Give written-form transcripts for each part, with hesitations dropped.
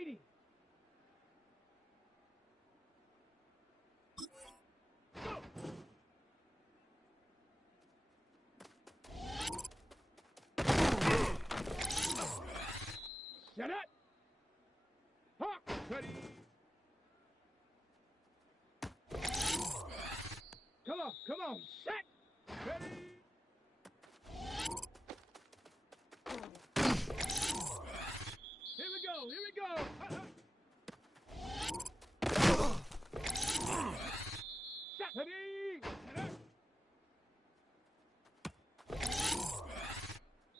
80. Go. Set it. Hawk. Ready. Come on. Set. Ready. Here we go. Set. Ready.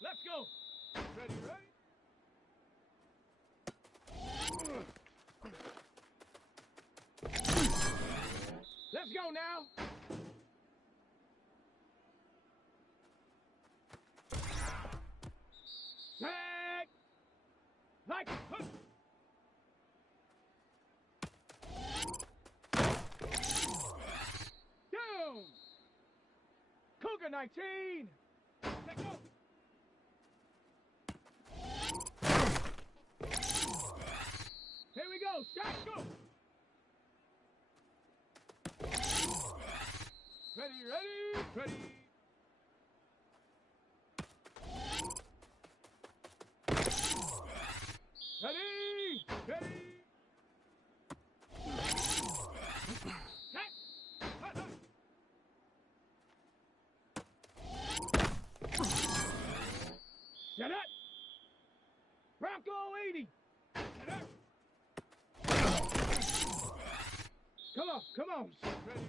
Let's go. Ready. Let's go now. Set. Like. Down. Cougar 19. Let's go. Here we go. Shot. Go. Ready. Set it. Bronco 80. Come on. Ready.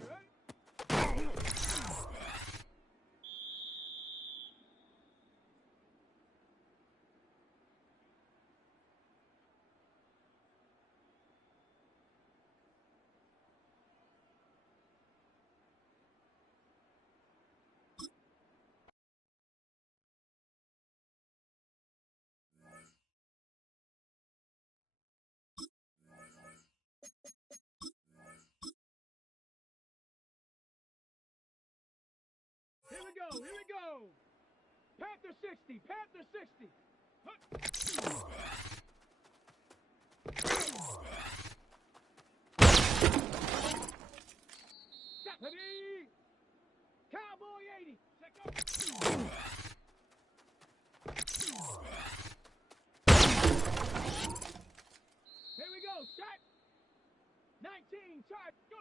Here we go. Panther 60. Ready. Cowboy 80. Check out. Here we go. Shot. 19. Charge. Go.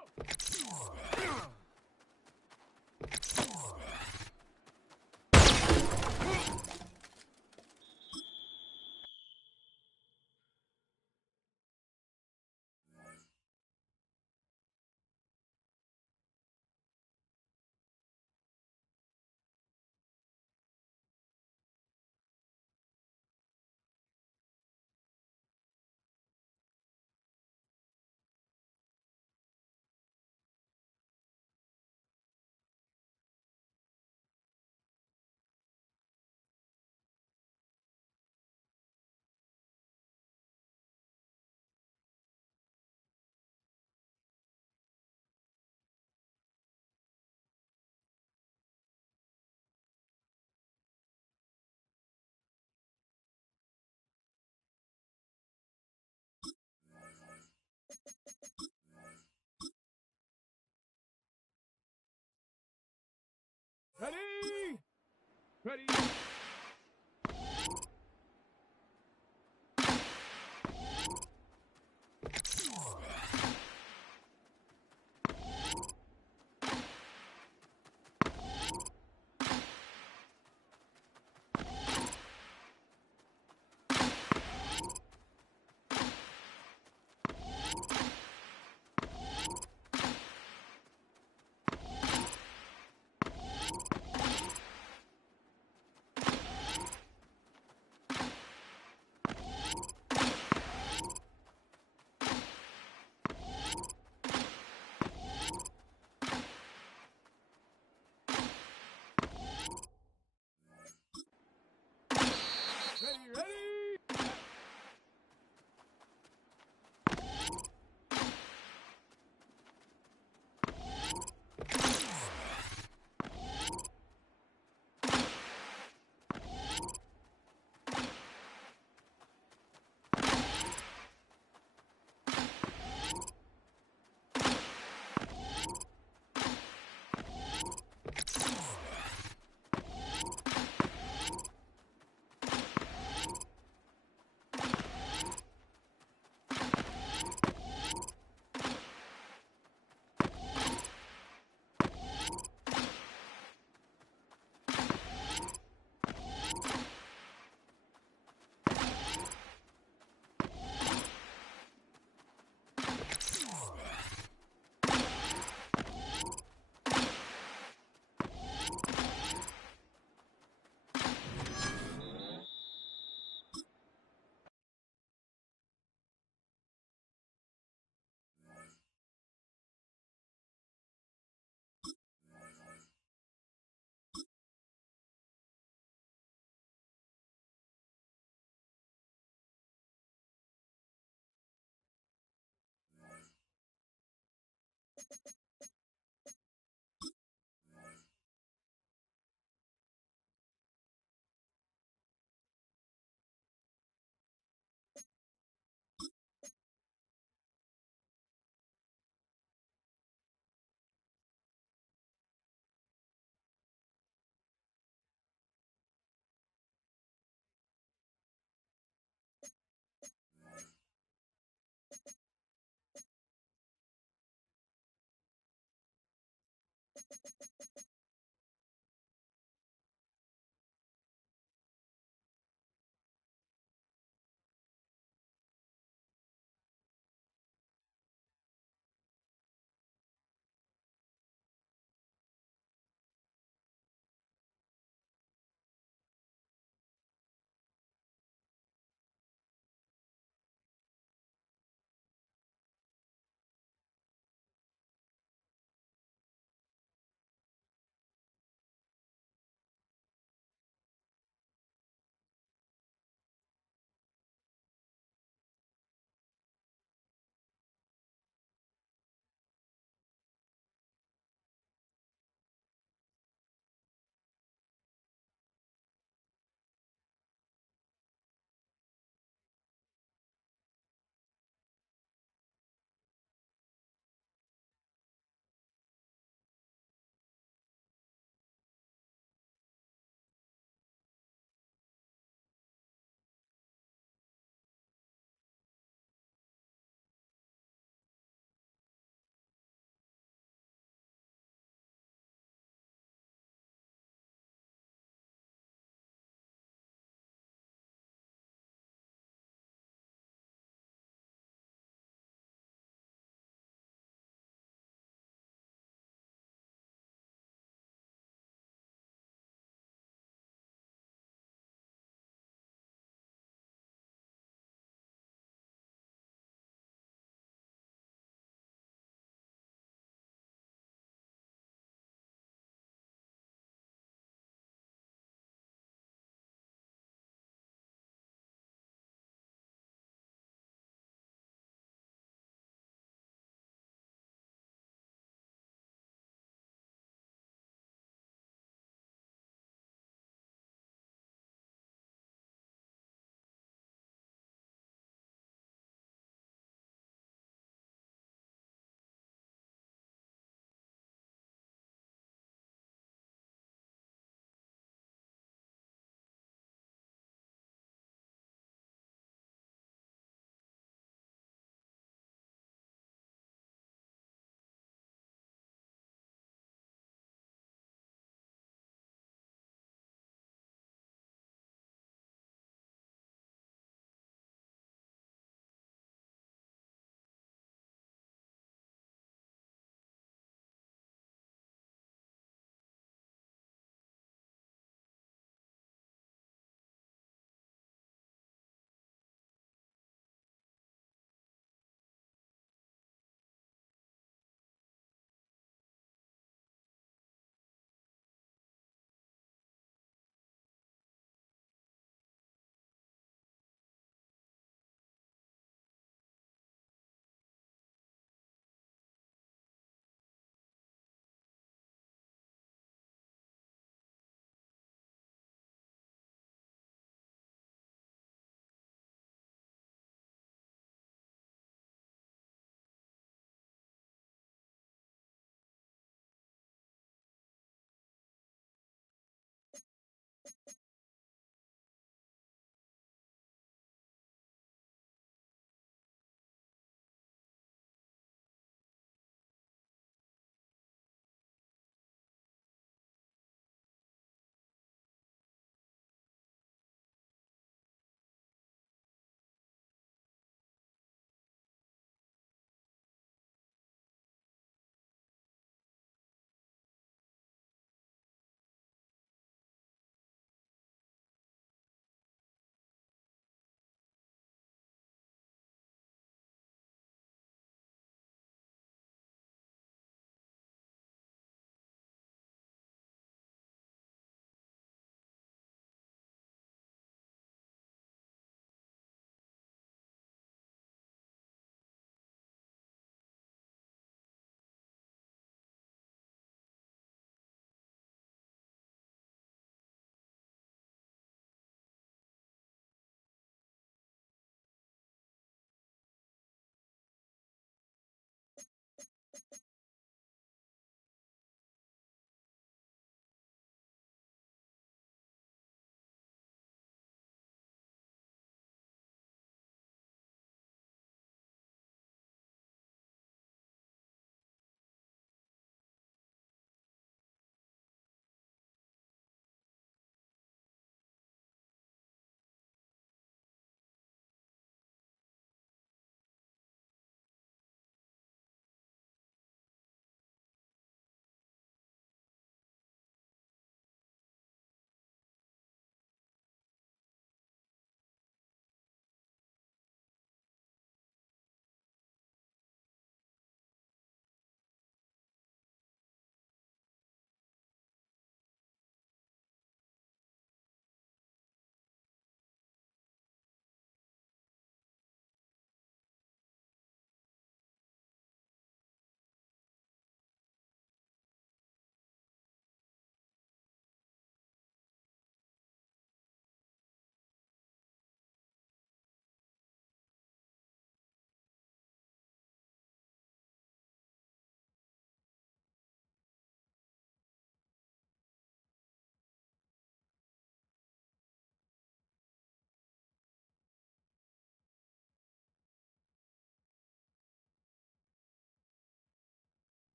Ready.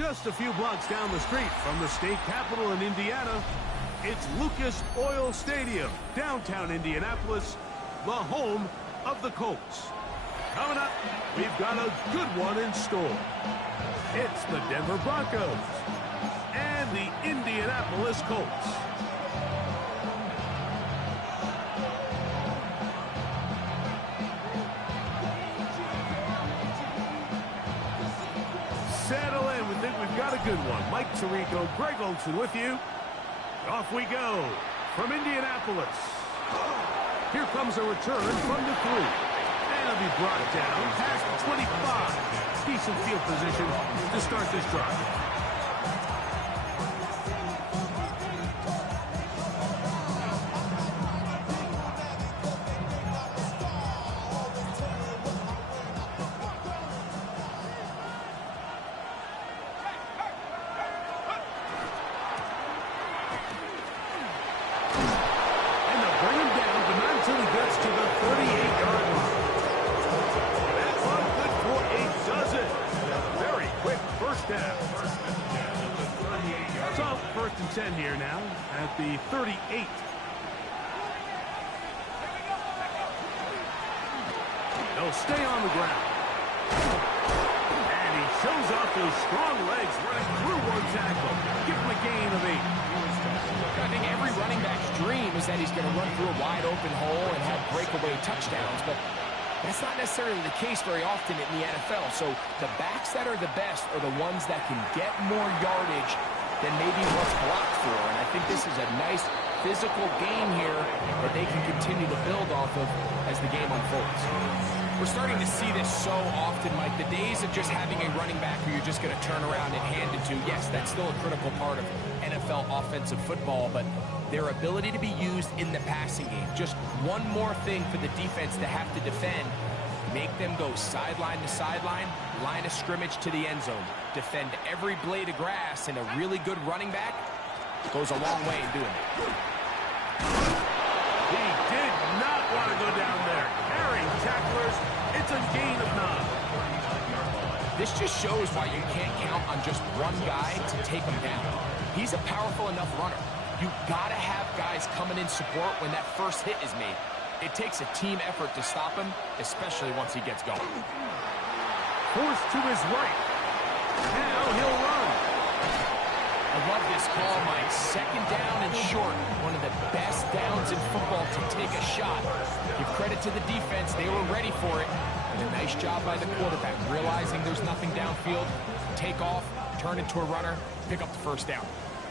Just a few blocks down the street from the state capitol in Indiana, it's Lucas Oil Stadium, downtown Indianapolis, the home of the Colts. Coming up, we've got a good one in store. It's the Denver Broncos and the Indianapolis Colts. Settle in. We think we've got a good one. Mike Tirico, Greg Olson with you. Off we go from Indianapolis. Here comes a return from the 3. And it'll be brought down past the 25. Decent field position to start this drive. First and 10 here now at the 38. They'll stay on the ground. And he shows off those strong legs running through one tackle. Give him a gain of 8. I think every running back's dream is that he's going to run through a wide open hole and have breakaway touchdowns, but that's not necessarily the case very often in the NFL. So the backs that are the best are the ones that can get more yardage than maybe what's blocked for. And I think this is a nice physical game here that they can continue to build off of as the game unfolds. We're starting to see this so often, Mike. The days of just having a running back who you're just going to turn around and hand it to, yes, that's still a critical part of NFL offensive football, but their ability to be used in the passing game, just one more thing for the defense to have to defend. Make them go sideline to sideline, line of scrimmage to the end zone. Defend every blade of grass, and a really good running back goes a long way in doing it. He did not want to go down there. Carrying tacklers, it's a gain of 9. This just shows why you can't count on just one guy to take him down. He's a powerful enough runner. You've got to have guys coming in support when that first hit is made. It takes a team effort to stop him, especially once he gets going. Forced to his right. Now he'll run. I love this call, Mike. Second down and short. One of the best downs in football to take a shot. Give credit to the defense. They were ready for it. And a nice job by the quarterback, realizing there's nothing downfield. Take off, turn into a runner, pick up the first down.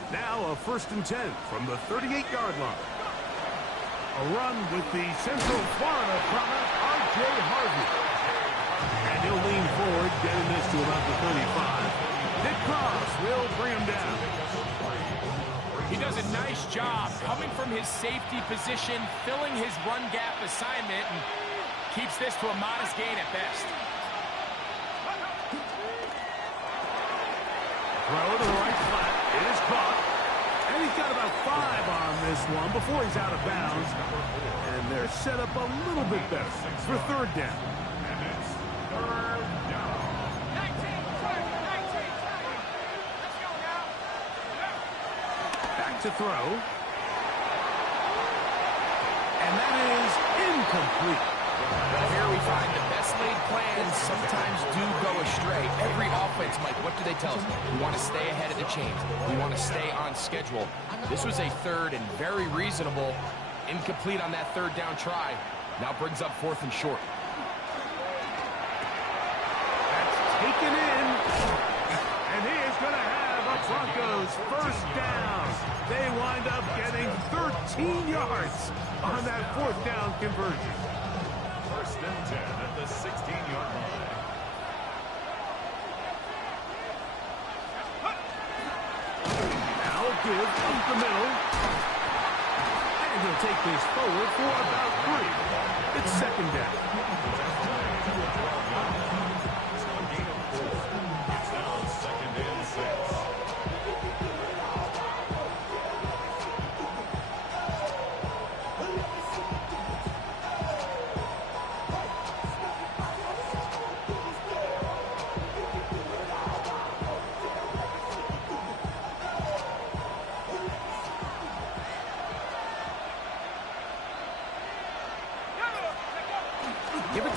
Now a 1st and 10 from the 38-yard line. A run with the Central Florida product, R.J. Harvey. And he'll lean forward, getting this to about the 35. Nick Cross will bring him down. He does a nice job coming from his safety position, filling his run gap assignment, and keeps this to a modest gain at best. Throw to the right flat. It is caught. And he's got about 5 on this one before he's out of bounds. And they're set up a little bit better for 3rd down. And it's 3rd down. 19, 19. Let's go now. Back to throw. And that is incomplete. Well, here we find the best laid plans sometimes do go astray. Every offense, Mike, what do they tell us? We want to stay ahead of the chains. We want to stay on schedule. This was a 3rd and very reasonable. Incomplete on that 3rd down try. Now brings up 4th and short. That's taken in. And he is going to have a Broncos 1st down. They wind up getting 13 yards on that 4th down conversion. 1st and 10 at the 16-yard line. Now a give up the middle. And he'll take this forward for about 3. It's 2nd down. It's now 2nd and 6.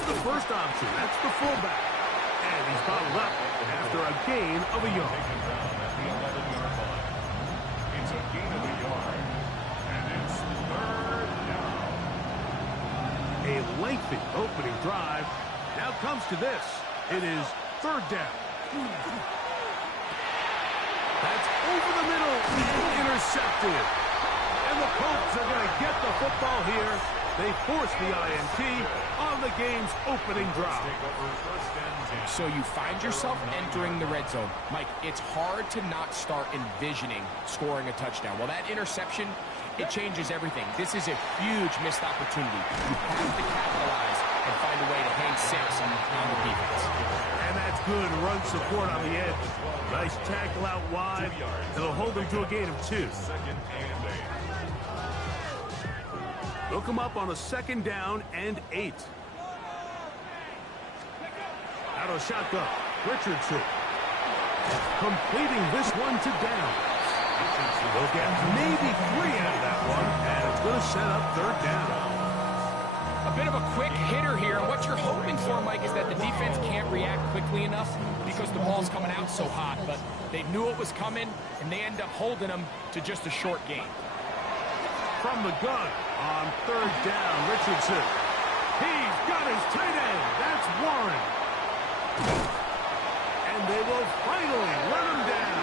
the first option. That's the fullback. And he's bottled up after a gain of a yard. Taken down at the 11-yard line. It's a gain of a yard. And it's third down. A lengthy opening drive. Now comes to this. It is third down. That's over the middle and intercepted. And the Colts are going to get the football here. They force the INT on the game's opening drive. So you find yourself entering the red zone. Mike, it's hard to not start envisioning scoring a touchdown. Well, that interception, it changes everything. This is a huge missed opportunity. You have to capitalize and find a way to hang six on the defense. And that's good run support on the edge. Nice tackle out wide. It'll hold them to a gain of 2. Second and 8. They'll come up on a second down and 8. Out of shotgun, Richardson. Completing this one to down. They'll get maybe 3 out of that one, and it's going to set up third down. A bit of a quick hitter here, and what you're hoping for, Mike, is that the defense can't react quickly enough because the ball's coming out so hot, but they knew it was coming, and they end up holding them to just a short gain. From the gun on third down, Richardson. He's got his tight end. That's Warren. And they will finally run him down.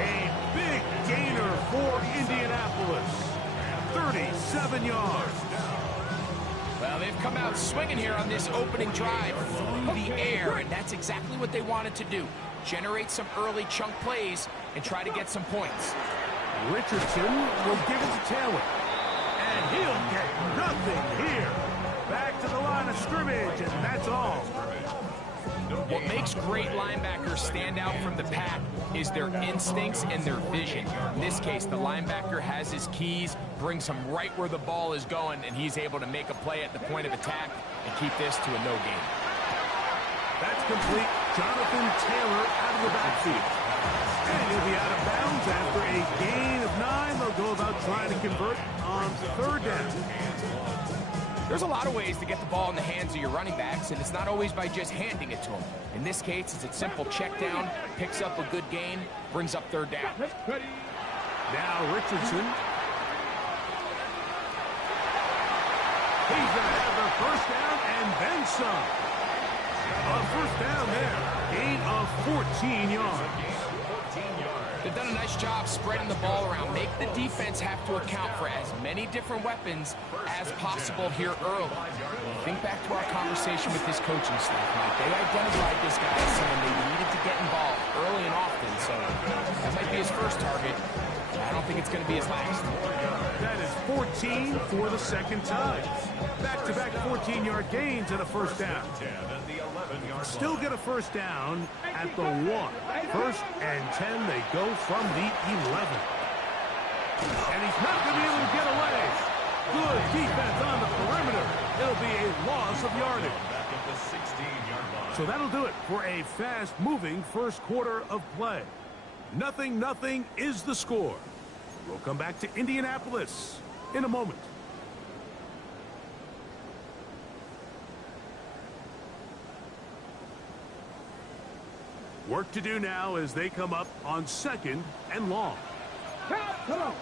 A big gainer for Indianapolis. 37 yards. Well, they've come out swinging here on this opening drive through the air, and that's exactly what they wanted to do. Generate some early chunk plays and try to get some points. Richardson will give it to Taylor. And he'll get nothing here. Back to the line of scrimmage, and that's all. What makes great linebackers stand out from the pack is their instincts and their vision. In this case, the linebacker has his keys, brings him right where the ball is going, and he's able to make a play at the point of attack and keep this to a no gain. That's complete. Jonathan Taylor out of the backfield. And he'll be out of bounds after a gain of 9. They'll go about trying to convert on third down. There's a lot of ways to get the ball in the hands of your running backs, and it's not always by just handing it to them. In this case, it's a simple check down, picks up a good gain, brings up third down. Now Richardson. He's going to have the first down and then some. A first down there. Gain of 14 yards. They've done a nice job spreading the ball around. Make the defense have to account for as many different weapons as possible here early. Think back to our conversation with this coaching staff, Mike. They identified this guy as someone they needed to get involved early and often, so that might be his first target. I don't think it's going to be his last. That is 14 for the second time. Back-to-back 14-yard gains and a first down. Still get a first down at the 1. First and 10, they go from the 11. And he's not going to be able to get away. Good defense on the perimeter. It'll be a loss of yardage. So that'll do it for a fast-moving first quarter of play. 0-0 is the score. We'll come back to Indianapolis in a moment. Work to do now as they come up on second and long. Come on.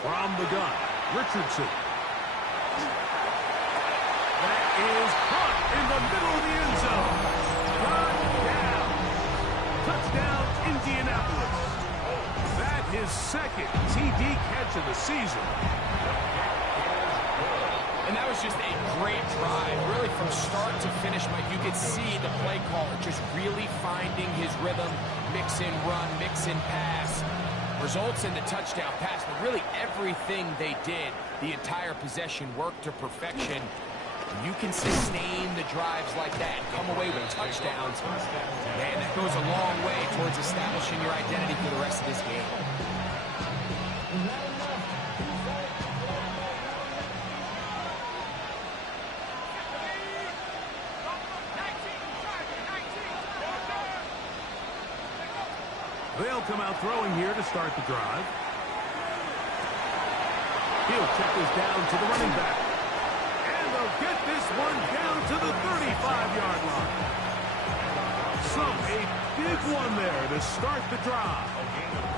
From the gun, Richardson. That is caught in the middle of the end zone. Brought down. Touchdown, Indianapolis. That is second TD catch of the season. And that was just a great drive. Really, from start to finish, Mike, you could see the play caller just really finding his rhythm, mix in run, mix in pass. Results in the touchdown pass, but really everything they did, the entire possession worked to perfection. You can sustain the drives like that and come away with touchdowns. Man, that goes a long way towards establishing your identity for the rest of this game. They'll come out throwing here to start the drive. He'll check this down to the running back. And the they'll get this one down to the 35-yard line. So a big one there to start the drive.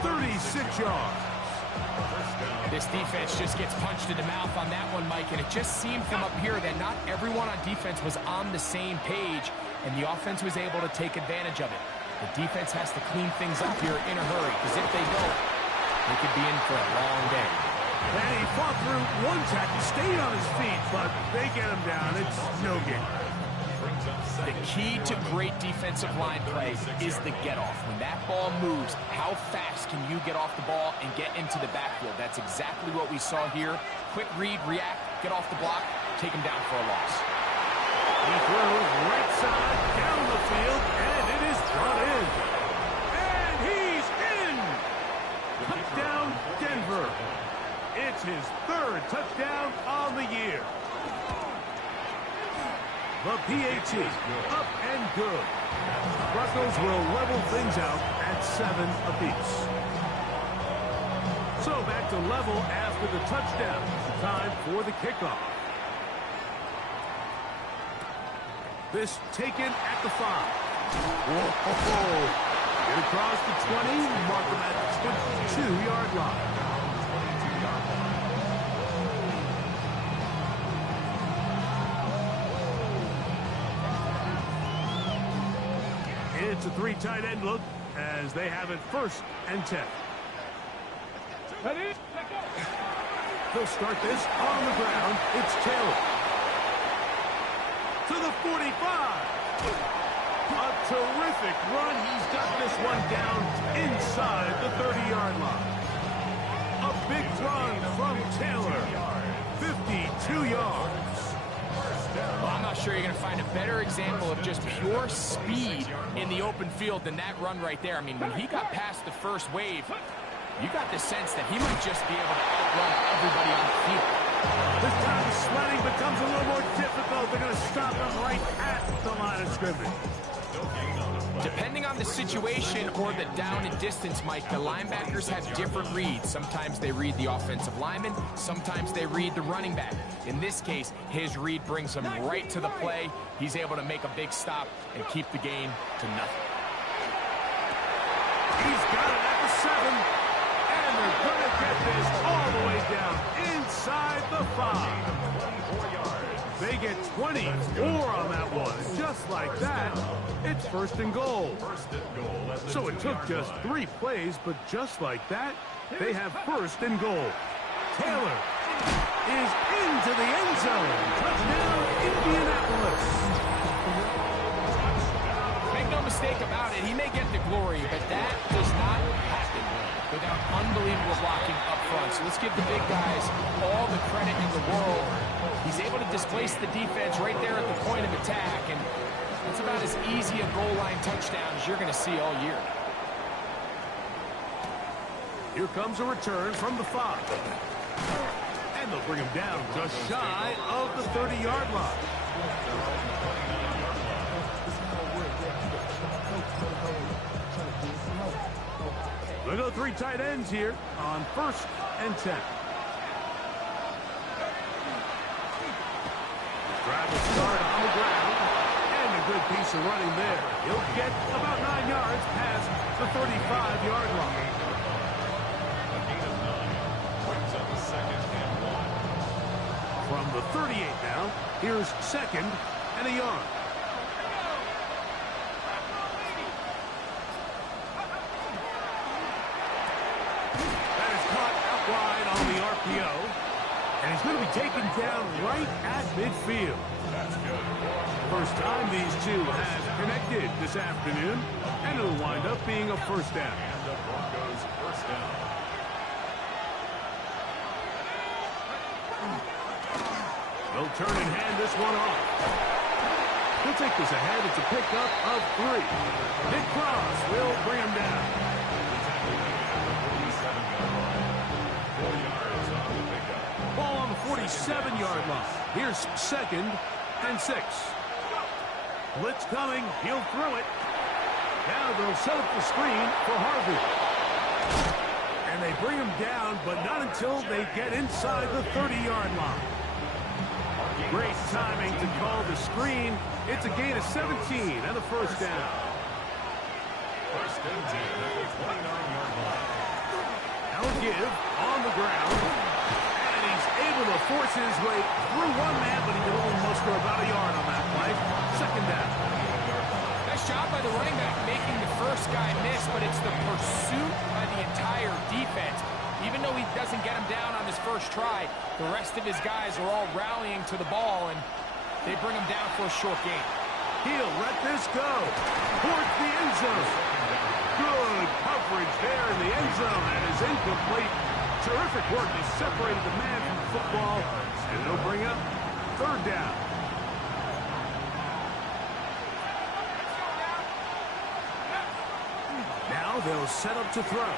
36 yards. This defense just gets punched in the mouth on that one, Mike, and it just seemed from up here that not everyone on defense was on the same page, and the offense was able to take advantage of it. The defense has to clean things up here in a hurry, because if they don't, they could be in for a long day. And he fought through one tackle, stayed on his feet, but they get him down. It's no gain. The key to great defensive line play is the get-off. When that ball moves, how fast can you get off the ball and get into the backfield? That's exactly what we saw here. Quick read, react, get off the block, take him down for a loss. He throws right side down the field, and it is brought in. And he's in! Touchdown, Denver. It's his third touchdown on the year. The PAT, up and good. Broncos will level things out at 7 apiece. So back to level after the touchdown. Time for the kickoff. This taken at the 5. Whoa! Get across the 20, mark him at the 22-yard line. It's a 3 tight end look as they have it 1st and 10. They'll start this on the ground. It's Taylor. To the 45. A terrific run. He's got this one down inside the 30-yard line. A big run from Taylor. 52 yards. Well, I'm not sure you're going to find a better example of just pure speed in the open field than that run right there. I mean, when he got past the first wave, you got the sense that he might just be able to outrun everybody on the field. This time sledding becomes a little more difficult. They're going to stop him right at the line of scrimmage. Depending on the situation or the down and distance, Mike, the linebackers have different reads. Sometimes they read the offensive lineman. Sometimes they read the running back. In this case, his read brings him right to the play. He's able to make a big stop and keep the gain to nothing. He's got it at the 7. And they're going to get this all the way down inside the 5. 24 yards. They get 24 on that one. Just like that, it's 1st and goal. So it took just 3 plays, but just like that, they have 1st and goal. Taylor is into the end zone. Touchdown, Indianapolis. Make no mistake about it, he may get the glory, but that does not happen without unbelievable blocking up front. So let's give the big guys all the credit in the world. He's able to displace the defense right there at the point of attack, and it's about as easy a goal line touchdown as you're going to see all year. Here comes a return from the 5. And they'll bring him down just shy of the 30-yard line. We'll go 3 tight ends here on 1st and 10. Drive will start on the ground. And a good piece of running there. He'll get about 9 yards past the 35-yard line. From the 38 now, here's 2nd and a yard. That is caught out wide on the RPO. And he's going to be taken down right at midfield. First time these two have connected this afternoon, and it'll wind up being a 1st down. They'll turn and hand this one off. He'll take this ahead. It's a pickup of 3. Nick Cross will bring him down. Ball on the 47-yard line. Here's 2nd and 6. Blitz coming. He'll throw it. Now they'll set up the screen for Harvey. And they bring him down, but not until they get inside the 30-yard line. Great timing to call the screen. It's a gain of 17 and a first down. First and 10 at the 29-yard line. Now a give on the ground. And he's able to force his way through one man, but he can only muster about a yard on that play. Second down. Nice job by the running back making the first guy miss, but it's the pursuit by the entire defense. Even though he doesn't get him down on his first try, the rest of his guys are all rallying to the ball, and they bring him down for a short gain. He'll let this go towards the end zone. Good coverage there in the end zone, and is incomplete. Terrific work. He separated the man from the football, and it'll bring up third down. Now they'll set up to throw.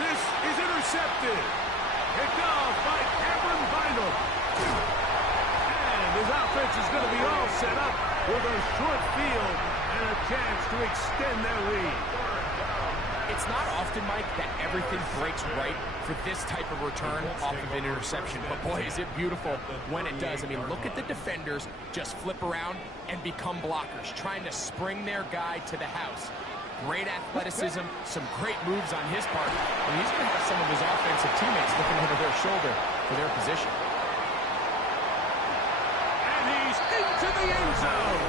This is intercepted. Picked off by Cameron Bynum. And his offense is going to be all set up with a short field and a chance to extend their lead. It's not often, Mike, that everything breaks right for this type of return off of an interception. But boy, is it beautiful when it does. I mean, look at the defenders just flip around and become blockers, trying to spring their guy to the house. Great athleticism, some great moves on his part. And he's going to have some of his offensive teammates looking over their shoulder for their position. And he's into the end zone.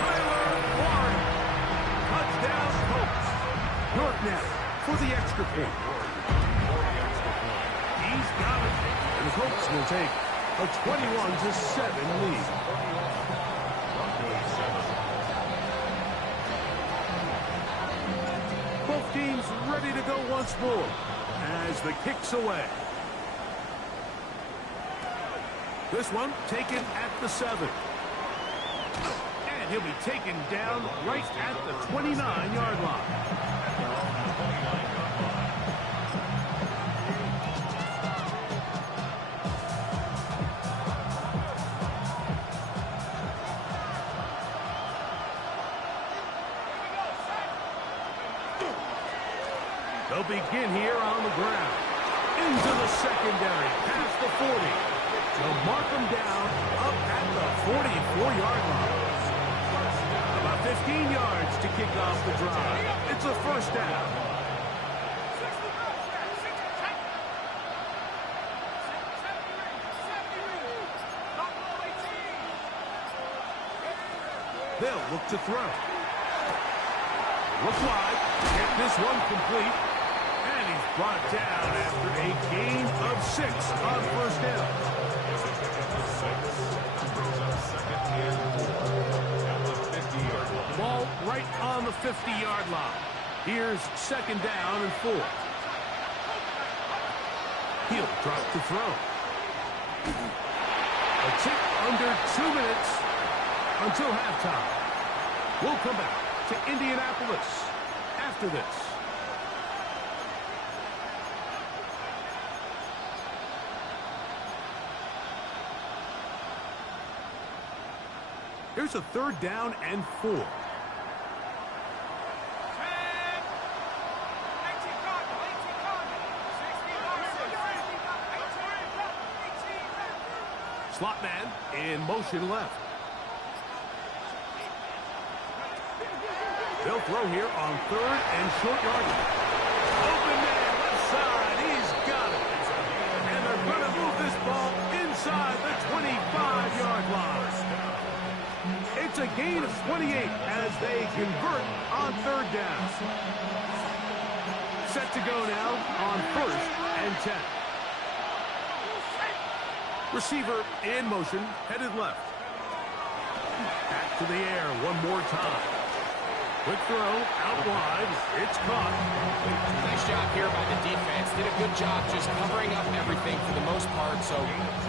Tyler Warren. Touchdown, Colts. York now for the extra point. He's got it. And the Colts will take a 21-7 lead. Both teams ready to go once more as the kick's away. This one taken at the 7. And he'll be taken down right at the 29-yard line. They'll begin here on the ground. Into the secondary, past the 40. They'll mark them down up at the 44-yard line. About 15 yards to kick off the drive. It's a first down. They'll look to throw. Look wide. Get this one complete. And he's brought down after a gain of 6 on first down. Ball right on the 50-yard line. Here's second down and 4. He'll drop to throw. A tick under 2 minutes until halftime. We'll come back to Indianapolis after this. Here's a third down and 4. Slot man in motion left. They'll throw here on third and short yardage. Open man left side. He's got it. And they're going to move this ball inside the 25-yard line. It's a gain of 28 as they convert on third down. Set to go now on first and 10. Receiver in motion, headed left. Back to the air one more time. Quick throw, out wide. It's caught. Nice job here by the defense. Did a good job just covering up everything for the most part. So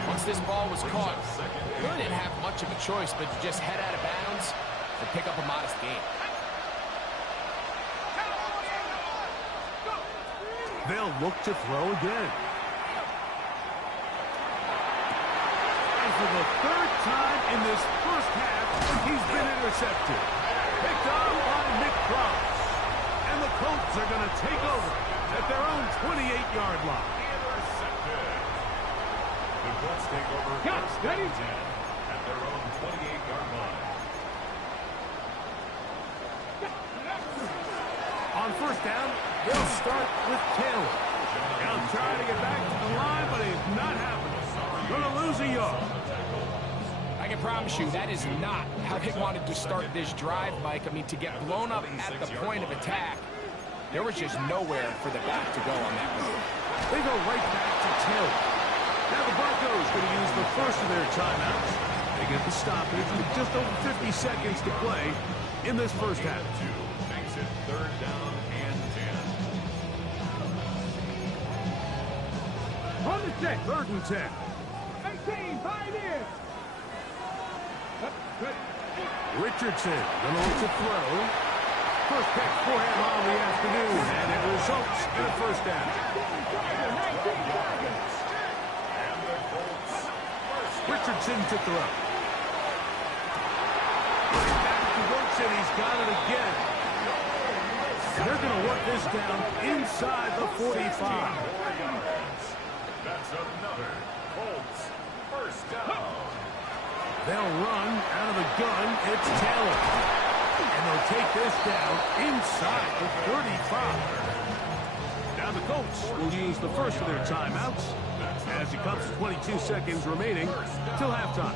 once this ball was caught, really didn't have much of a choice but to just head out of bounds and pick up a modest gain. They'll look to throw again. And for the third time in this first half, he's been intercepted. Picked on by Nick Cross. And the Colts are going to take over at their own 28-yard line. The Colts take over first and 10 at their own 28-yard line. On first down, they'll start with Taylor. He'll try to get back to the line, but it's not happening. Going to lose a yard. I can promise you that is not how they wanted to start this drive, Mike. I mean, to get blown up at the point of attack, there was just nowhere for the back to go on that one. They go right back to Taylor. Now the Broncos going to use the first of their timeouts. They get the stoppage with just over 50 seconds to play in this first half. Makes it third down and 10. On the set, third and 10. 18, Pioneers. Richardson going to look to throw. First catch for him on the afternoon, and it results in a first down. Richardson to throw. Right back to Wilson, he's got it again. And they're going to work this down inside the 45. That's another Colts first down. They'll run out of the gun. It's Taylor. And they'll take this down inside the 35. Now the Colts will use the first of their timeouts as it comes to 22 seconds remaining till halftime.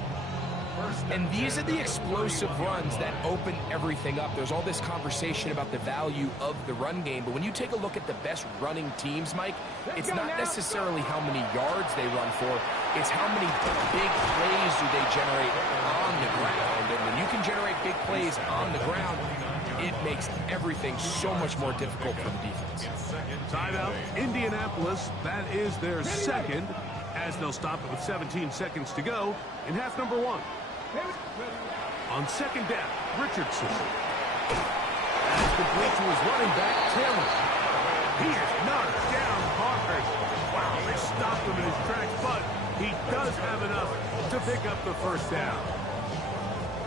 And these are the explosive runs that open everything up. There's all this conversation about the value of the run game, but when you take a look at the best running teams, Mike, it's not necessarily how many yards they run for, it's how many big plays do they generate on the ground. And when you can generate big plays on the ground, it makes everything so much more difficult for the defense. Timeout, Indianapolis. That is their second, as they'll stop it with 17 seconds to go in half number one. On second down, Richardson. That's complete to his running back, Taylor. He is knocked down hard. Wow, they stopped him in his tracks, but he does have enough to pick up the first down.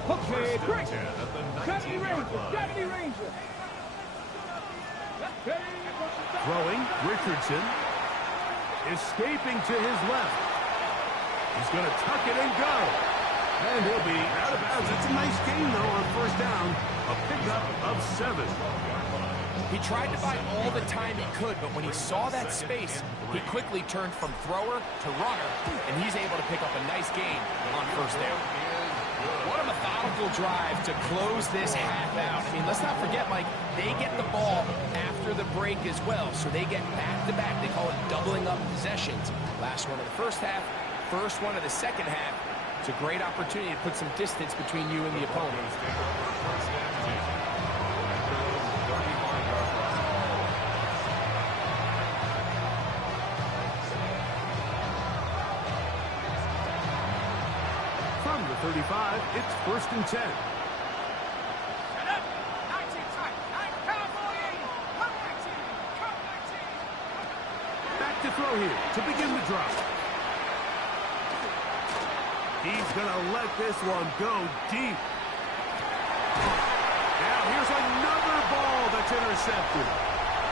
Okay, quick. 70 Ranger. Throwing, Richardson. Escaping to his left. He's going to tuck it and go. And he'll be out of bounds. It's a nice gain, though, on first down. A pickup of 7. He tried to buy all the time he could, but when he saw that space, he quickly turned from thrower to runner, and he's able to pick up a nice gain on first down. What a methodical drive to close this half out. I mean, let's not forget, Mike, they get the ball after the break as well, so they get back-to-back. They call it doubling up possessions. Last one of the first half, first one of the second half. It's a great opportunity to put some distance between you and the opponent. From the 35, it's first and 10. Back to throw here to begin the drive. He's going to let this one go deep. Now here's another ball that's intercepted.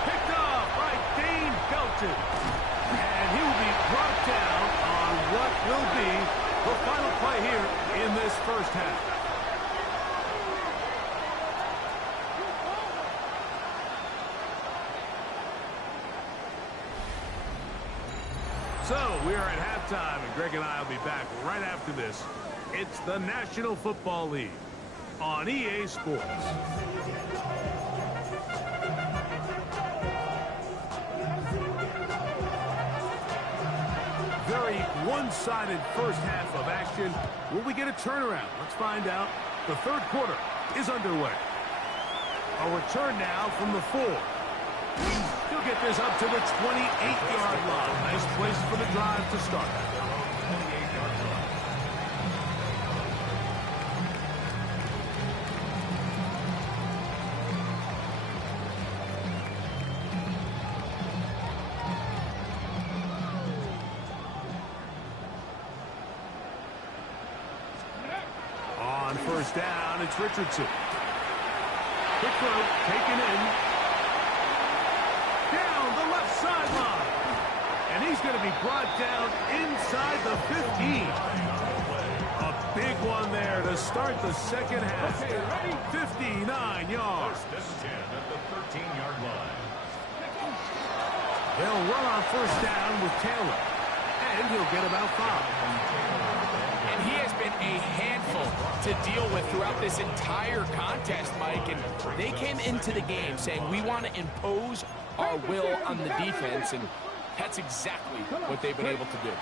Picked off by Dane Belton. And he will be brought down on what will be the final play here in this first half. So we are at halftime, and Greg and I will be back right after this. It's the National Football League on EA Sports. Very one-sided first half of action. Will we get a turnaround? Let's find out. The third quarter is underway. A return now from the 4. He'll get this up to the 28-yard line. Nice place for the drive to start. On first down, it's Richardson. Quick throw, taken in. Down the left sideline. And he's going to be brought down inside the 15. A big one there to start the second half. 59 yards. First and 10 at the 13-yard line. They'll run on first down with Taylor, and he'll get about 5. And he has been a handful to deal with throughout this entire contest, Mike. And they came into the game saying, we want to impose our will on the defense, and that's exactly what they've been able to do.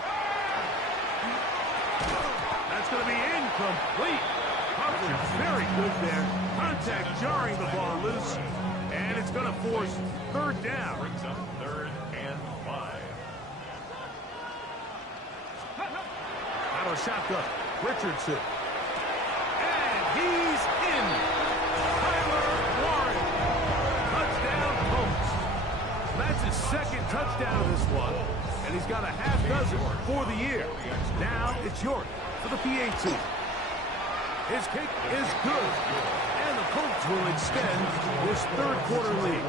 That's going to be incomplete. Coverage very good there. Contact jarring the ball loose, and it's going to force third down. Brings up 3rd and 5. Out of shotgun, Richardson. And he's in. Tyler Warren. Touchdown, Colts. That's his second touchdown of this one, and he's got a half dozen for the year. Now it's York for the PAT. His kick is good, and the Colts will extend this third quarter lead.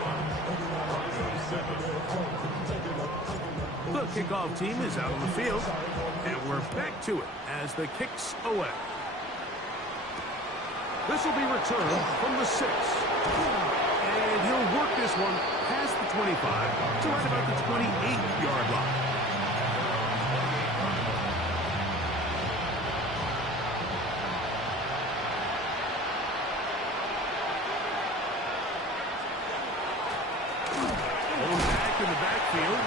The kickoff team is out on the field, and we're back to it as the kick's away. This will be returned from the 6. And he'll work this one past the 25 to right about the 28-yard line. Going back in the backfield.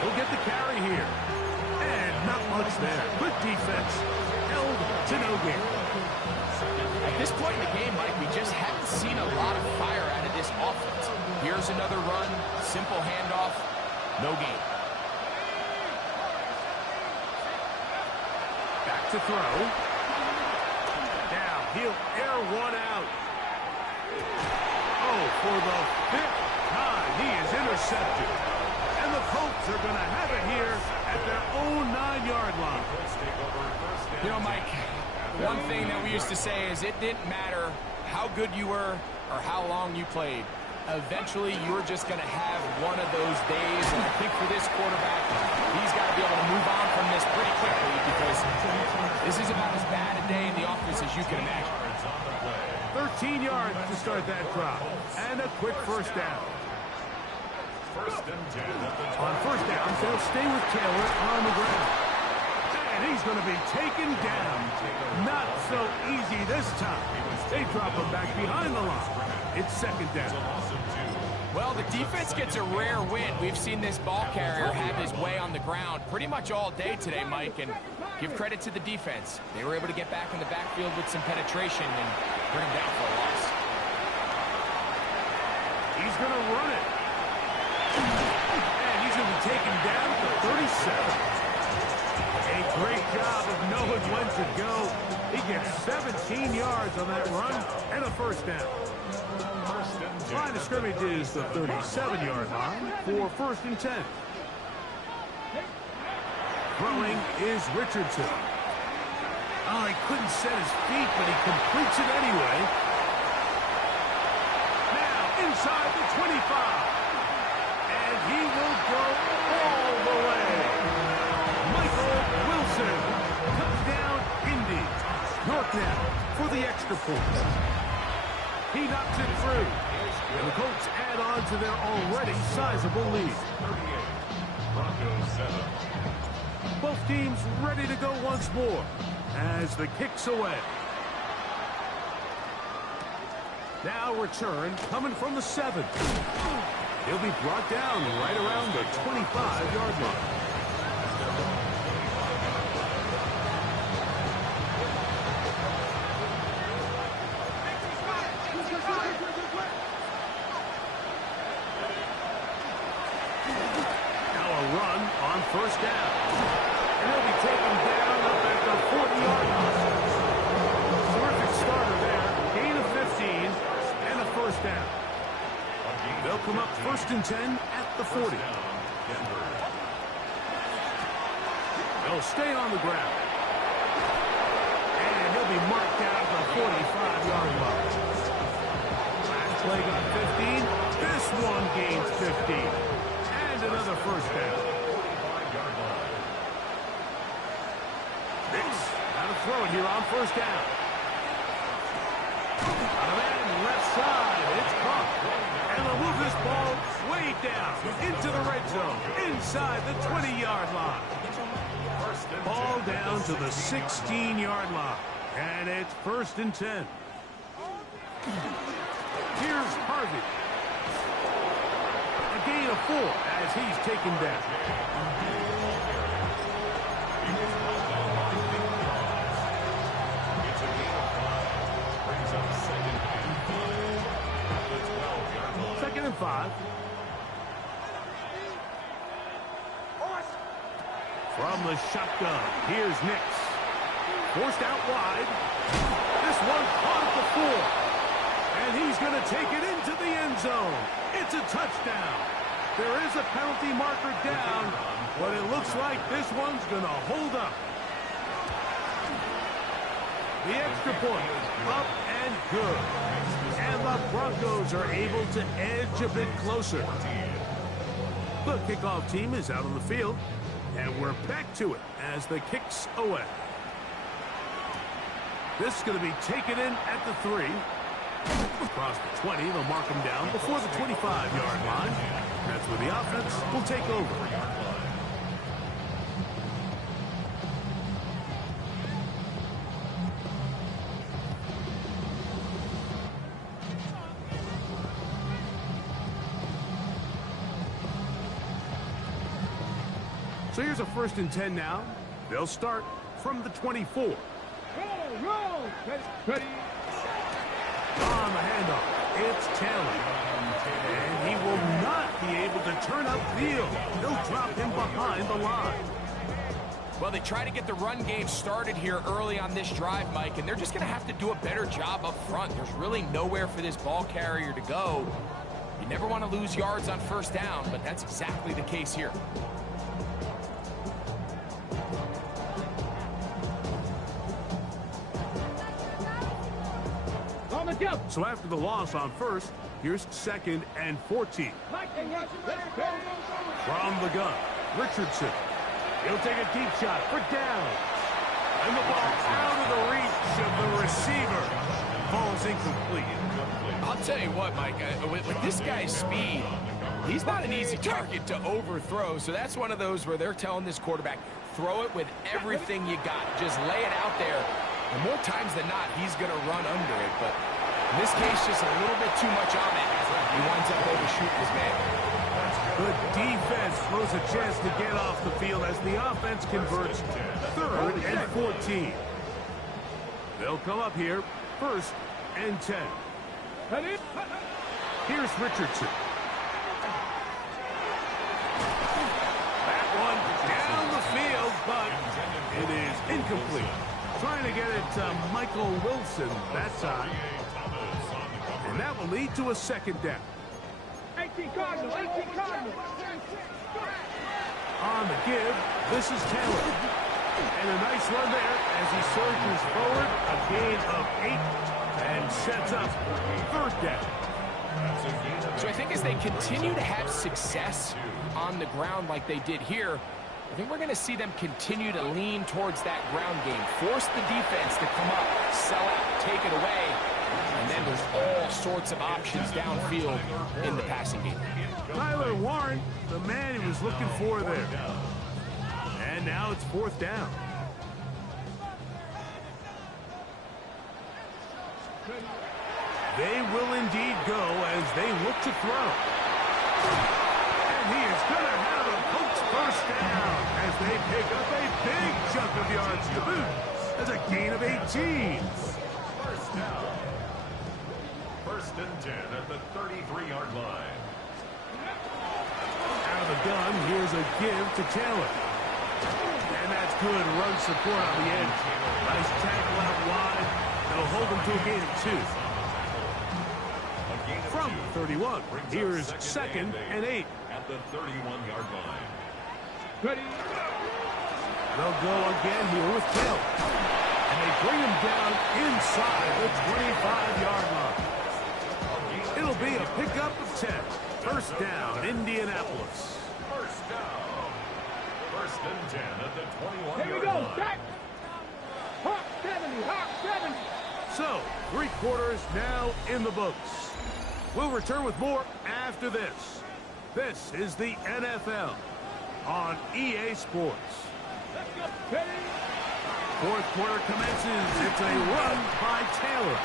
He'll get the carry here. And not much there. Good defense. Held to no gain. At this point in the game, Mike, we just haven't seen a lot of fire out of this offense. Here's another run, simple handoff, no gain. Back to throw. Now he'll air one out. Oh, for the 5th time, he is intercepted. And the Colts are going to have it here at their own 9-yard line. You know, Mike, one thing that we used to say is it didn't matter how good you were or how long you played. Eventually, you're just going to have one of those days. And I think for this quarterback, he's got to be able to move on from this pretty quickly because this is about as bad a day in the office as you can imagine. 13 yards to start that drive. And a quick first down. First and 10 at the On first down, they'll stay with Taylor on the ground. And he's going to be taken down. Not so easy this time. They drop him back behind the line. It's second down. Well, the defense gets a rare win. We've seen this ball carrier have his way on the ground pretty much all day today, Mike, and give credit to the defense. They were able to get back in the backfield with some penetration and bring him down for a loss. He's going to run it. And he's going to be taken down for 37. A great job of knowing when to go. He gets 17 yards on that run and a first down. Line of scrimmage is the 37-yard line for first and 10. Throwing is Richardson. Oh, he couldn't set his feet, but he completes it anyway. Now inside the 25. And he will go all the way. Michael Wilson. Touchdown, Indy. York now for the extra point. He knocks it through. And the Colts add on to their already sizable lead. 38. Broncos 7. Both teams ready to go once more as the kick's away. Now return coming from the 7. He'll be brought down right around the 25-yard line. First down. And he'll be taken down up at the 40-yard line. Terrific starter there. Gain of 15 and a first down. They'll come up first and 10 at the 40. They'll stay on the ground. And he'll be marked down at the 45-yard line. Last play got 15. This one gains 15. And another first down. throw it here on first down. On a man left side. It's caught. And they'll move this ball way down into the red zone, inside the 20-yard line. Ball down to the 16-yard line. And it's 1st and 10. Here's Harvey. A gain of 4 as he's taken down. Second and 5. From the shotgun, here's Nix. Forced out wide. This one caught at the 4. And he's going to take it into the end zone. It's a touchdown. There is a penalty marker down, but it looks like this one's going to hold up. The extra point, up and good. And the Broncos are able to edge a bit closer. The kickoff team is out on the field, and we're back to it as the kick's away. This is going to be taken in at the 3. Across the 20, they'll mark him down before the 25-yard line. That's where the offense will take over. So here's a 1st and 10 now. They'll start from the 24. Roll. Ready. On the handoff, it's Taylor. And he will not be able to turn upfield. They'll drop him behind the line. Well, they try to get the run game started here early on this drive, Mike, and they're just going to have to do a better job up front. There's really nowhere for this ball carrier to go. You never want to lose yards on first down, but that's exactly the case here. So after the loss on first, here's 2nd and 14. From the gun, Richardson. He'll take a deep shot for down. And the ball out of the reach of the receiver. Ball's incomplete. I'll tell you what, Mike, with this guy's speed, he's not an easy target to overthrow. So that's one of those where they're telling this quarterback, throw it with everything you got. Just lay it out there. And more times than not, he's going to run under it. But in this case, just a little bit too much on it. He winds up overshooting his man. Good defense throws a chance to get off the field as the offense converts 3rd and 14. They'll come up here 1st and 10. Here's Richardson. That one down the field, but it is incomplete. Trying to get it to Michael Wilson that time. And that will lead to a 2nd down. 18 Cardinals. On the give, this is Taylor. And a nice run there as he surges forward. A gain of 8 and sets up 3rd down. So I think as they continue to have success on the ground like they did here, I think we're going to see them continue to lean towards that ground game. Force the defense to come up, sell out, take it away. And then there's all sorts of options downfield in the passing game. Tyler Warren, the man he was looking for there. And now it's 4th down. They will indeed go as they look to throw. And he is going to have a Colts 1st down as they pick up a big chunk of yards to boot. That's a gain of 18. 1st down. 1st and 10 at the 33-yard line. Out of the gun, here's a give to Taylor. And that's good run support on the edge. Nice tackle out wide. That'll hold them to a gain of 2. From 31, here's 2nd and 8. At the 31-yard line. Ready. They'll go again here with Taylor. And they bring him down inside the 25-yard line. It'll be a pickup of 10. 1st down, Indianapolis. 1st down. 1st and 10 at the 21-yard line. Here we go. Back. Hawk 70, Hawk 70. So, 3 quarters now in the books. We'll return with more after this. This is the NFL on EA Sports. Let's go. Ready? 4th quarter commences. It's a run by Taylor.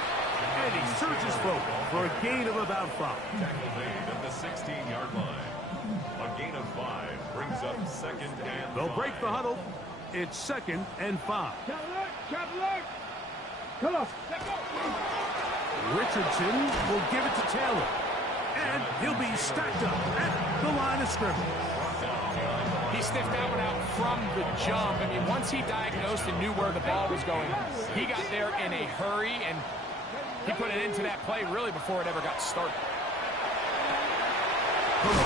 And he searches forward for a gain of about 5. Tackle made at the 16-yard line. A gain of 5 brings up 2nd and They'll 5. break the huddle. It's 2nd and 5. Traveler. Come on. Let's go. Richardson will give it to Taylor. And he'll be stacked up at the line of scrimmage. He sniffed that one out from the jump. I mean, once he diagnosed and knew where the ball was going, he got there in a hurry, and he put it into that play really before it ever got started.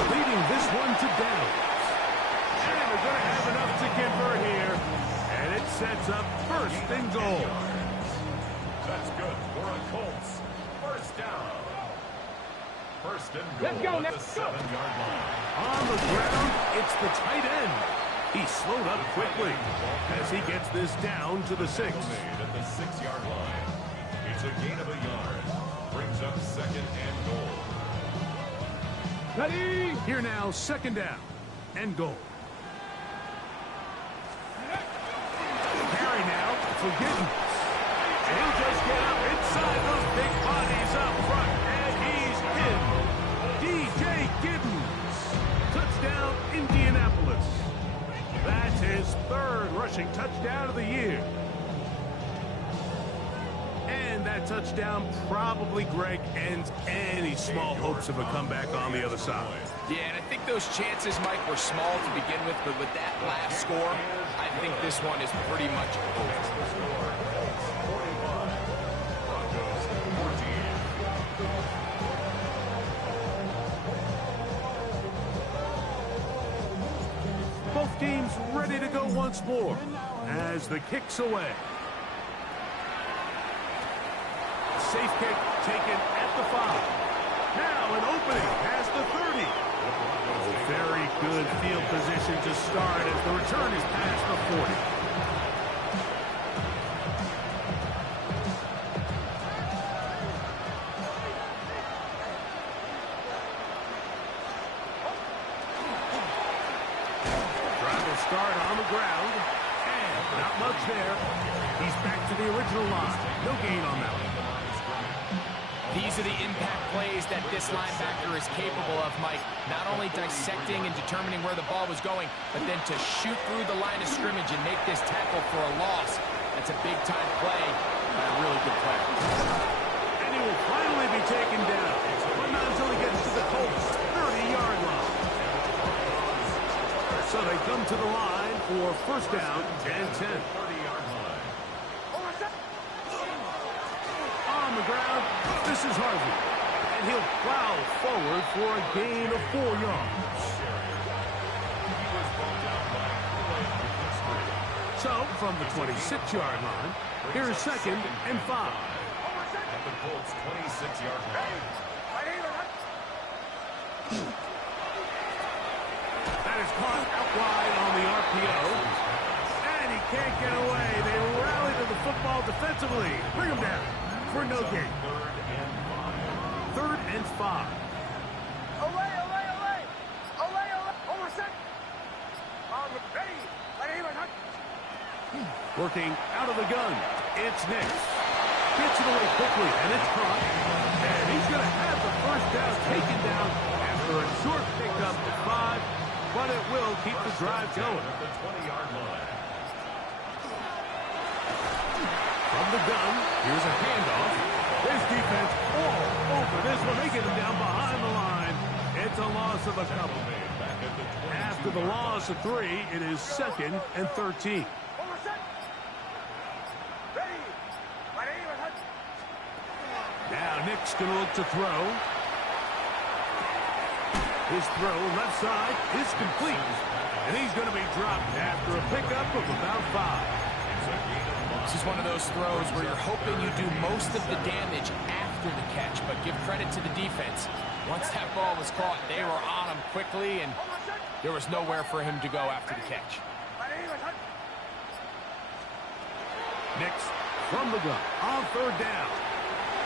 Leading this one to downs. And they're going to have enough to convert here. And it sets up 1st and goal. That's good for a Colts. 1st down. 1st and goal Let's go, at let's the go. 7-yard line. On the ground, it's the tight end. He slowed up quickly as he gets this down to the 6. Tackle made at the 6-yard line. It's a gain of a yard. Brings up 2nd and goal. Ready? Here now, 2nd down and goal. Carry now for Giddens. And he'll just get up inside those big bodies up front. And he's in. DJ Giddens. Touchdown, Indianapolis. That's his 3rd rushing touchdown of the year. And that touchdown probably, Greg, ends any small hopes of a comeback on the other side. Yeah, and I think those chances, Mike, were small to begin with, but with that last score, I think this one is pretty much over. Both teams ready to go once more as the kick's away. Safe kick taken at the 5. Now an opening past the 30. Very good field position to start as the return is past the 40. Drive will start on the ground. And not much there. He's back to the original line. No gain on that one. These are the impact plays that this linebacker is capable of, Mike. Not only dissecting and determining where the ball was going, but then to shoot through the line of scrimmage and make this tackle for a loss. That's a big-time play by a really good player. And he will finally be taken down, but not until he gets to the Colts' 30-yard line. So they come to the line for 1st down and 10. 30-yard line. On the ground, this is Harvey. And he'll plow forward for a gain of 4 yards. He was brought down by So, from the 26-yard line, here's 2nd and 5. at the Colts' 26-yard line. That is caught out wide on the RPO. And he can't get away. They rally to the football defensively. Bring him down for no gain. 3rd and 5. Working out of the gun. It's Nick. Gets it away quickly, and it's caught. And he's going to have the 1st down taken down after a short pickup to 5. But it will keep the drive going. At the 20-yard line. From the gun, here's a handoff. This defense all over this one. They get him down behind the line. It's a loss of a couple. After the loss of 3, it is 2nd and 13. Now Nick's going to look to throw. His throw left side is complete. And he's going to be dropped after a pickup of about 5. This is one of those throws where you're hoping you do most of the damage after the catch, but give credit to the defense. Once that ball was caught, they were on him quickly, and there was nowhere for him to go after the catch. Nix from the gun on third down.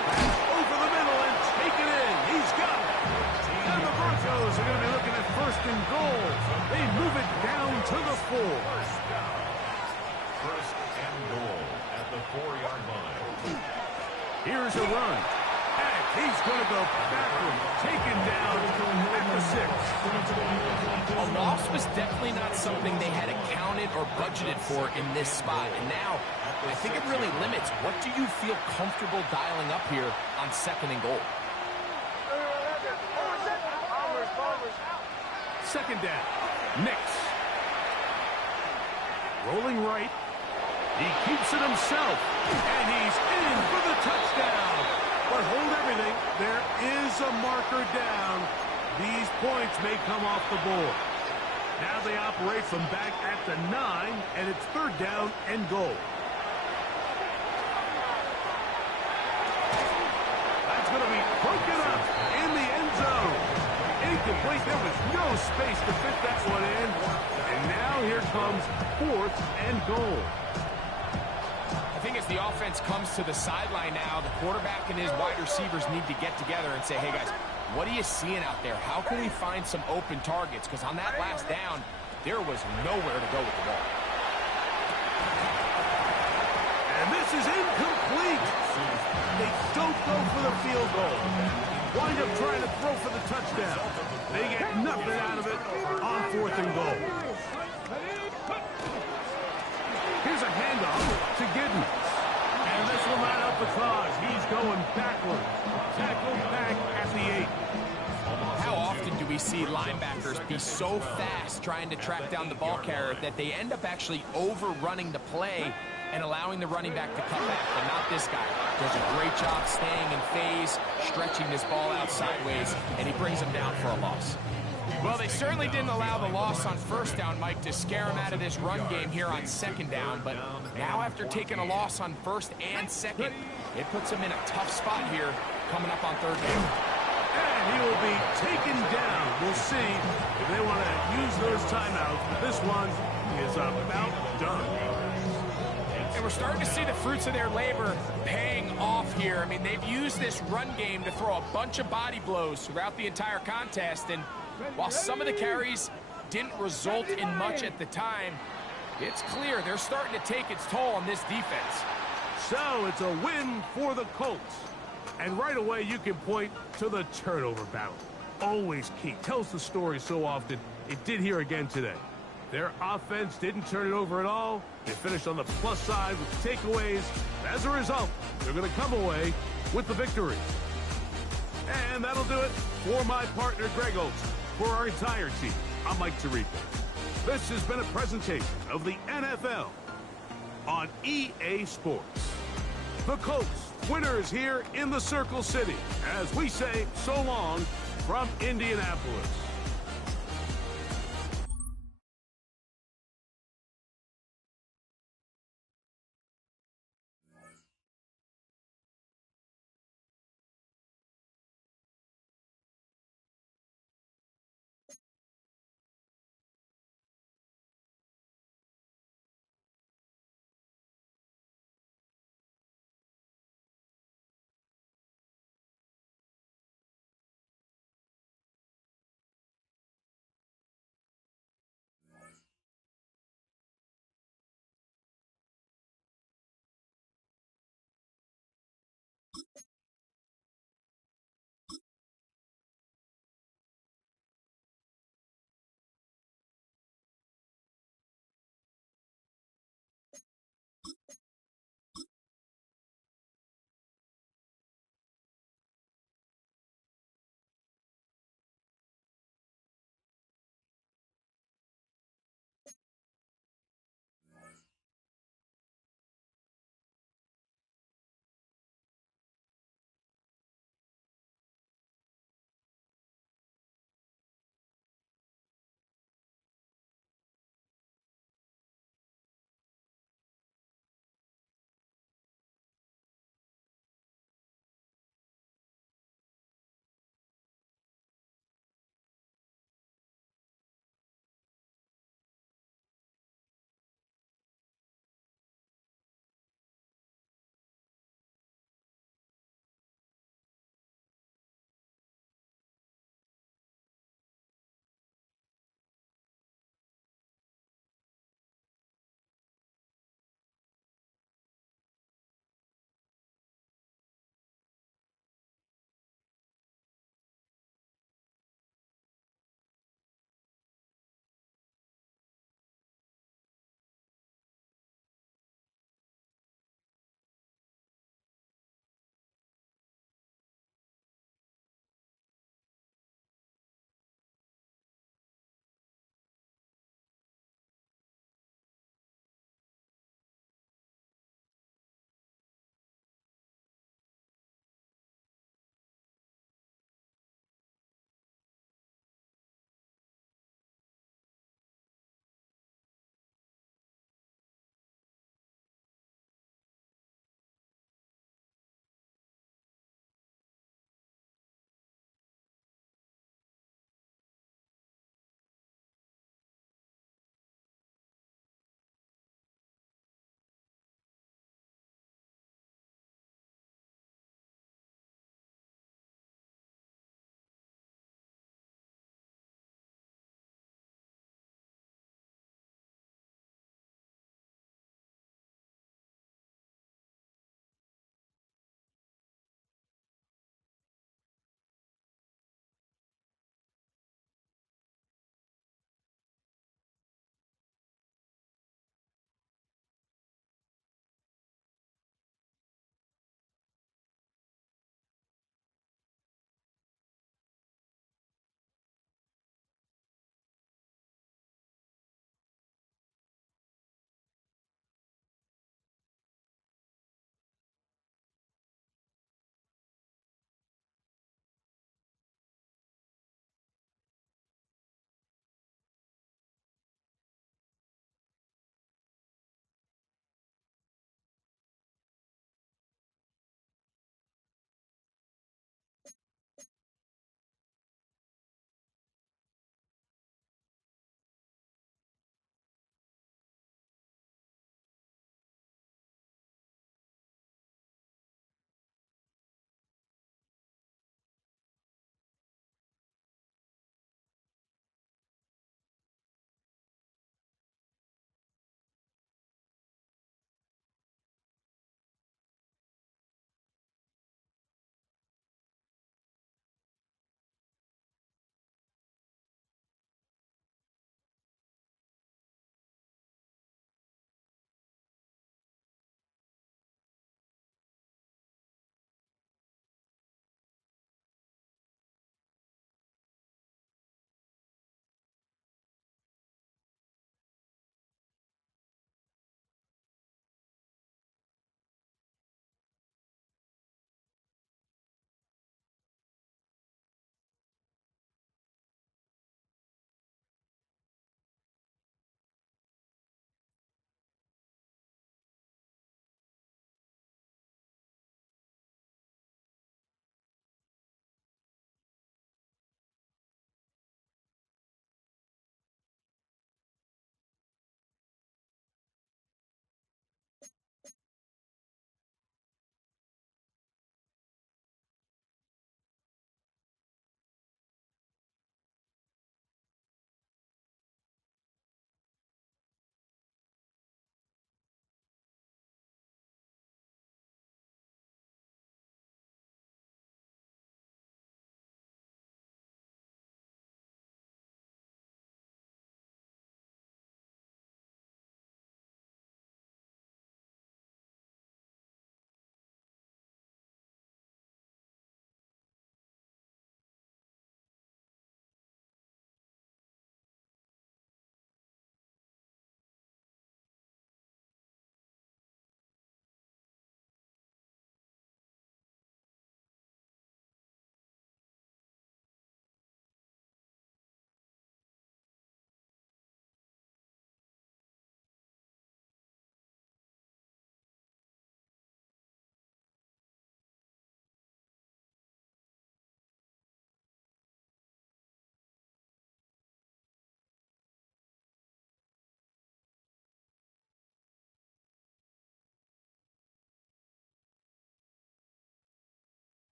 Over the middle and take it in. He's got it. And the Broncos are going to be looking at first and goal. They move it down to the 4. First and goal at the 4-yard line. Here's a run. And he's going to go backward. Taken down at the 6. A loss was definitely not something they had accounted or budgeted for in this spot. And now, I think it really limits. What do you feel comfortable dialing up here on second and goal? Second down. Nix. Rolling right. He keeps it himself. And he's in for the touchdown. But hold everything. There is a marker down. These points may come off the board. Now they operate from back at the 9, and it's third down and goal. That's going to be broken up in the end zone. Incomplete. There was no space to fit that one in. And now here comes fourth and goal. I think as the offense comes to the sideline now, the quarterback and his wide receivers need to get together and say, hey, guys, what are you seeing out there? How can we find some open targets? Because on that last down, there was nowhere to go with the ball. And this is incomplete. They don't go for the field goal. Wind up trying to throw for the touchdown. They get nothing out of it on fourth and goal. Here's a handoff to Giddens. And this will not help the cause. He's going backward. Tackled back at the 8. How often do we see linebackers be so fast trying to track down the ball carrier that they end up actually overrunning the play and allowing the running back to cut back? But not this guy. Does a great job staying in phase, stretching this ball out sideways, and he brings him down for a loss. Well, they certainly didn't allow the loss on first down, Mike, to scare him out of this run game here on second down. But now after taking a loss on first and second, it puts him in a tough spot here coming up on third down. And he will be taken down. We'll see if they want to use those timeouts. This one is about done. And we're starting to see the fruits of their labor paying off here. I mean, they've used this run game to throw a bunch of body blows throughout the entire contest. And while some of the carries didn't result in much at the time, it's clear they're starting to take its toll on this defense. So it's a win for the Colts. And right away you can point to the turnover battle. Always key. Tells the story so often. It did here again today. Their offense didn't turn it over at all. They finished on the plus side with takeaways. As a result, they're going to come away with the victory. And that'll do it for my partner, Greg Olson. For our entire team, I'm Mike Tirico. This has been a presentation of the NFL on EA Sports. The Colts, winners here in the Circle City, as we say so long from Indianapolis.